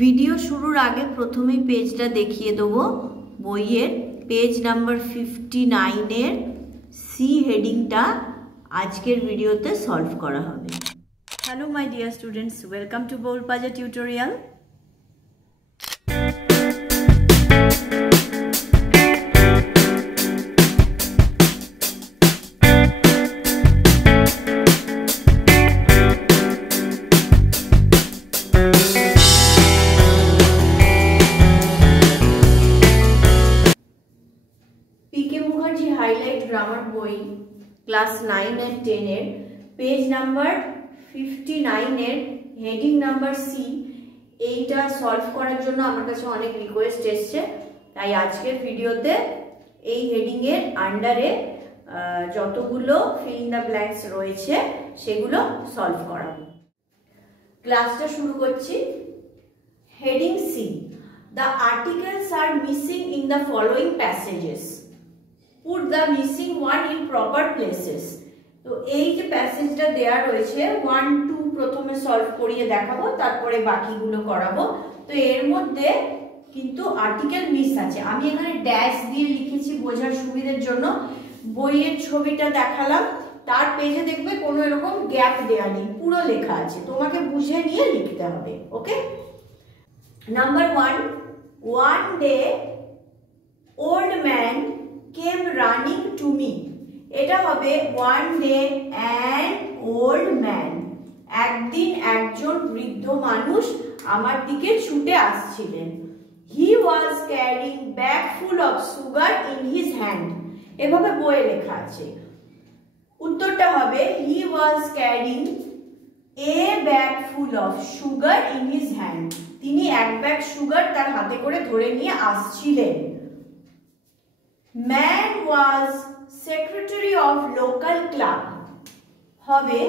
ভিডিও শুরুর আগে প্রথমেই পেজটা দেখিয়ে দেবো। বইয়ের পেজ নাম্বার 59 এর সি হেডিংটা আজকের ভিডিওতে সলভ করা হবে। Hello my dear students, welcome to বোল পাজা tutorial. P.K. Mukherjee highlight grammar বই ক্লাস 9 এর 10 এর পেজ নাম্বার 59 এর হেডিং নাম্বার সি, এইটা সলভ করার জন্য আমার কাছে অনেক রিকোয়েস্ট এসছে, তাই আজকের ভিডিওতে এই হেডিং এর আন্ডারে যতগুলো ফিল ইন দ্য ব্ল্যাঙ্কস রয়েছে সেগুলো সলভ করাবো। ক্লাসটা শুরু করছি। Heading C, the articles are missing in the following passages. Put the missing one in proper places. তো এই যে প্যাসেজটা দেয়া রয়েছে 1 2 প্রথমে সলভ করিয়ে দেখাবো, তারপরে বাকিগুলো করাবো। তো এর মধ্যে কিন্তু আর্টিকেল মিস আছে, আমি এখানে ড্যাশ দিয়ে লিখেছি বোঝার সুবিধার জন্য। বইয়ের ছবিটা দেখালাম, তার পেজে দেখবে কোনো এরকম গ্যাপ দেয়া নেই, পুরো লেখা আছে, তোমাকে বুঝে নিয়ে লিখতে হবে। ওকে, নাম্বার 1, one day old man came running to me. এটা হবে one day an old man, একদিন একজন বৃদ্ধ মানুষ আমার দিকে ছুটে আসছিলেন। He was carrying bag full of sugar in his hand. এভাবে বইয়ে লেখা আছে। উত্তরটা হবে he was carrying a bag full of sugar in his hand. তিনি এক ব্যাগ সুগার তার হাতে করে ধরে নিয়ে আসছিলেন। Man was secretary of local club. হবে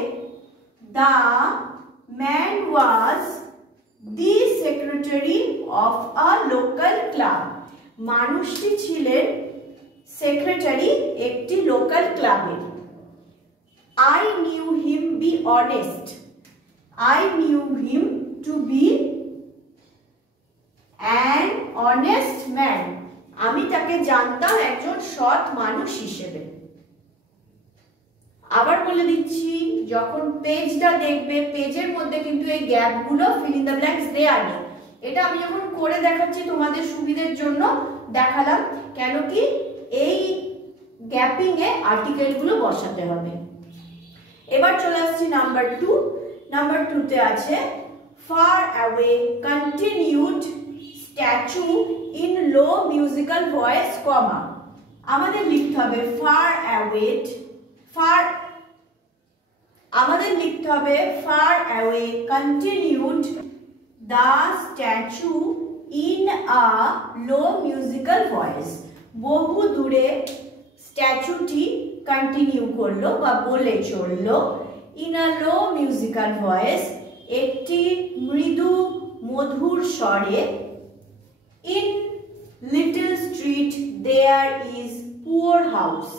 the man was the secretary of a local club. মানুষটি ছিলেন সেক্রেটারি একটি লোকাল ক্লাবের। I knew him be honest. I knew him to be an honest man. আমি তাকে জানতাম একজন সৎ মানুষ হিসেবে। আবার বলে দিচ্ছি, যখন পেজটা দেখবে পেজের মধ্যে কিন্তু এই গ্যাপগুলো ফিল ইন দ্য ব্ল্যাঙ্কস দেয়া নেই। এটা আমি যখন করে দেখাচ্ছি তোমাদের সুবিধার জন্য দেখালাম, কেন কি এই গ্যাপিং এ আর্টিকেলগুলো বসাতে হবে। এবার চলে আসছি নাম্বার 2। নাম্বার 2 তে আছে far away continued statue in low musical voice, comma আমাদের লিখতে হবে far away, far away continued the statue in a low musical voice. বহু দূরে স্ট্যাচুটি কন্টিনিউ করলো বা বলে চললো in a low musical voice, একটি মৃদু মধুর স্বরে। In little street there is poor house.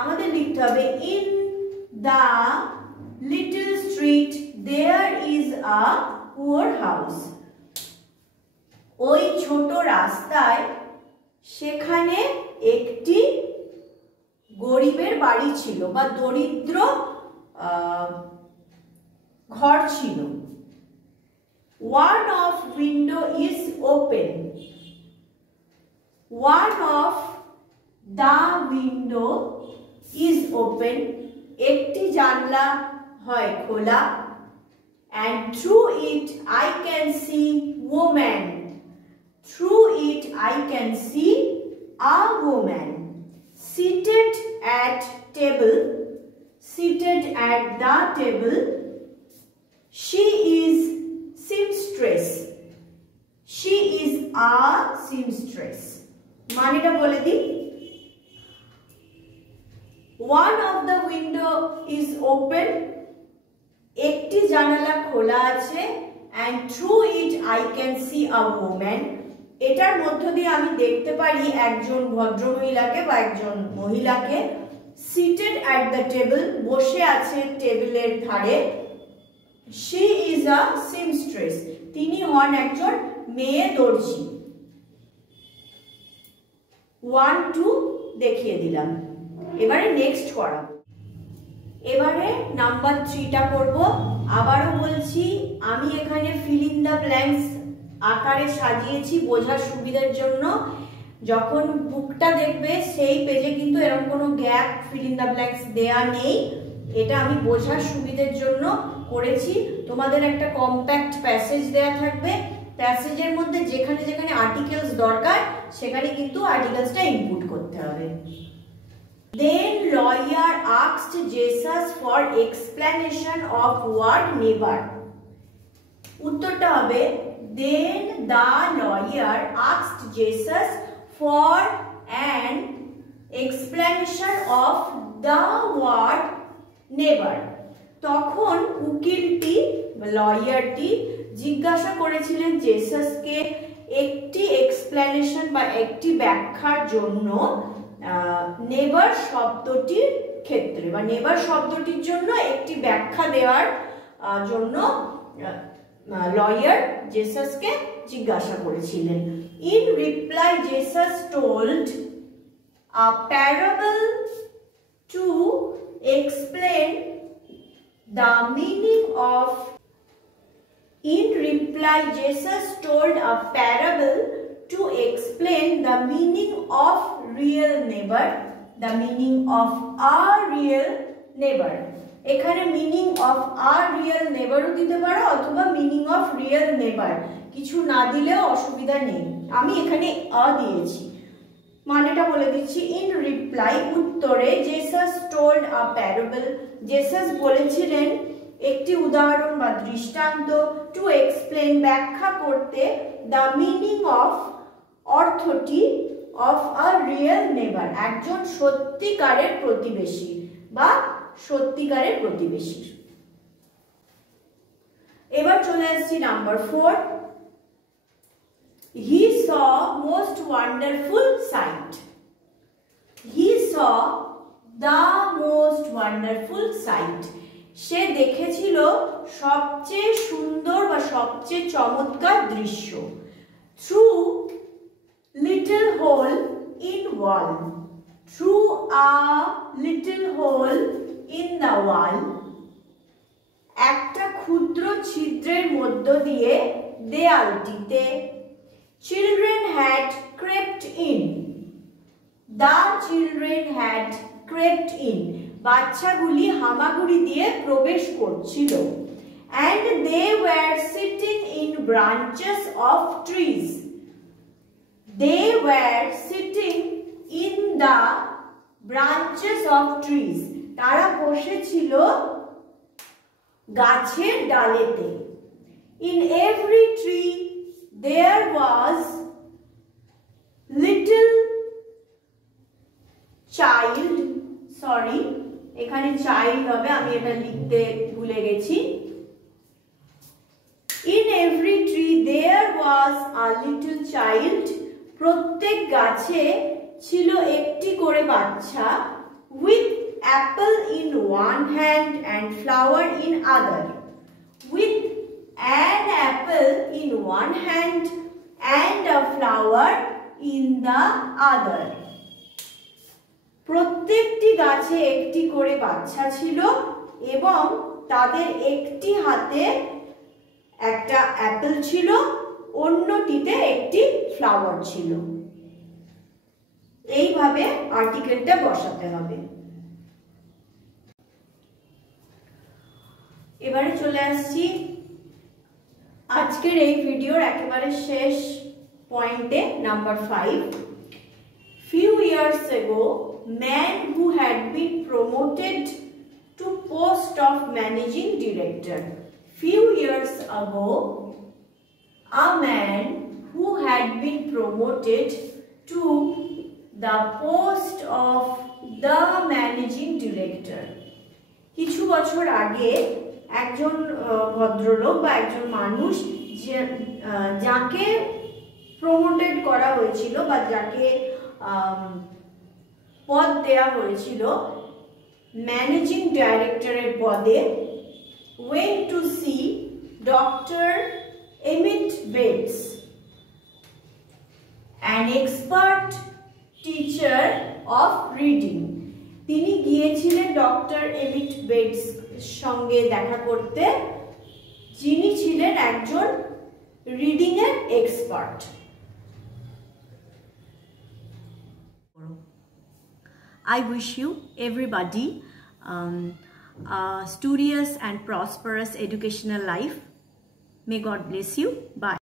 আমাদের লিখতে হবে in the little street there is a poor house. ওই ছোট রাস্তায় সেখানে একটি গরিবের বাড়ি ছিল বা দরিদ্র ঘর ছিল। One of window is open. One of the window is open. একটি জানলা হয় খোলা। And through it I can see woman. Through it I can see a woman seated at table. Seated at the table. She is seamstress. She is a seamstress. মানেটা বলে দিই। One of the window is open. একটি জানালা খোলা আছে। And through it I can see a woman. এটার মধ্য দিয়ে আমি দেখতে পারি একজন ভদ্রমহিলাকে বা একজন মহিলাকে। Seated at the table, বসে আছে টেবিলের ধারে। She is a seamstress. তিনি হন একজন মেয়ে দর্জি। 1 2 দেখিয়ে দিলাম। এবারে নেক্সট করাবো। এবারে নাম্বার 3টা করব। আবারও বলছি, আমি এখানে ফিল ইন দ্য ব্ল্যাঙ্কস আকারে সাজিয়েছি বোঝার সুবিধার জন্য। যখন বুকটা দেখবে সেই পেজে কিন্তু এরকম কোনো gap fill in the blanks দেয়া নেই। এটা আমি বোঝার সুবিধার জন্য করেছি। তোমাদের একটা কম্প্যাক্ট প্যাসেজ দেয়া থাকবে, প্যাসেজের মধ্যে যেখানে যেখানে আর্টিকেলস দরকার সেখানে কিন্তু আর্টিকেলসটা ইনপুট করতে হবে। Then lawyer asked Jesus for explanation of word neighbor. উত্তরটা হবে then the lawyer asked Jesus for an explanation of the word neighbor. তখন উকিলটি লয়ারটি জিজ্ঞাসা করেছিলেন জেসাসকে একটি এক্সপ্লেনেশন বা একটি ব্যাখ্যার জন্য নেবার শব্দটির ক্ষেত্রে বা নেবার শব্দটির জন্য একটি ব্যাখ্যা দেওয়ার জন্য লয়ার জেসাসকে জিজ্ঞাসা করেছিলেন। In reply Jesus told a parable to explain the meaning of In reply, Jesus told a parable to explain the meaning of real neighbor, the meaning of our real neighbor. এখানে meaning of our real neighbor ও দিতে পারো অথবা meaning of real neighbor, কিছু না দিলেও অসুবিধা নেই। আমি এখানে আ দিয়েছি, মানেটা বলে দিচ্ছি। ইন রিপ্লাই উত্তরে, Jesus told a parable, Jesus বলেছিলেন একটি উদাহরণ বা দৃষ্টান্ত, টু এক্সপ্লেন ব্যাখ্যা করতে, দ্য মিনিং অফ অর্থটি, অফ আ রিয়েল নেবার একজন সত্যিকারের প্রতিবেশী বা সত্যিকারের প্রতিবেশী। এবার চলে আসছি number 4। He saw most wonderful sight. He saw the most wonderful sight. সে দেখেছিল সবচেয়ে সুন্দর বা সবচেয়ে চমৎকার দৃশ্য। Through little hole in wall, through a little hole in the wall, একটা ক্ষুদ্র ছিদ্রের মধ্য দিয়ে দেয়ালটিতে। Children had crept in, the children had crept in, বাচ্চাগুলি হামাগুড়ি দিয়ে প্রবেশ করছিল। and they were sitting in branches of trees, they were sitting in the branches of trees, তারা বসেছিল গাছের ডালেতে। in every tree there was little child, sorry এখানে চাইল্ড হবে, আমি এটা লিখতে ভুলে গেছি। In every tree there was a little child, প্রত্যেক গাছে ছিল একটি করে বাচ্চা। with apple in one hand and flower in other, with an apple in one hand and a flower in the other, প্রত্যেকটি গাছে একটি করে বাচ্চা ছিল এবং তাদের একটি হাতে একটা অ্যাপেল ছিল, অন্যটিতে একটি ফ্লাওয়ার ছিল। এইভাবে আর্টিকেলটা বসাতে হবে। এবারে চলে আসছি আজকের এই ভিডিওর একেবারে শেষ পয়েন্টে, নাম্বার 5। Few years ago, man who had been promoted to post of managing director. Few years ago, a man who had been promoted to the post of the managing director. কিছু বছর আগে একজন ভদ্রলোক বা একজন মানুষ যাকে প্রমোটেড করা হয়েছিল বা যাকে পদ দেয়া হয়েছিল ম্যানেজিং ডাইরেক্টরের পদে, went to see Dr. Emmett Bates. an expert teacher of reading. তিনি গিয়েছিলেন ডক্টর এমিট বেটস সঙ্গে দেখা করতে, যিনি ছিলেন একজন রিডিং এর expert. I wish you everybody a studious and prosperous educational life. May God bless you. Bye.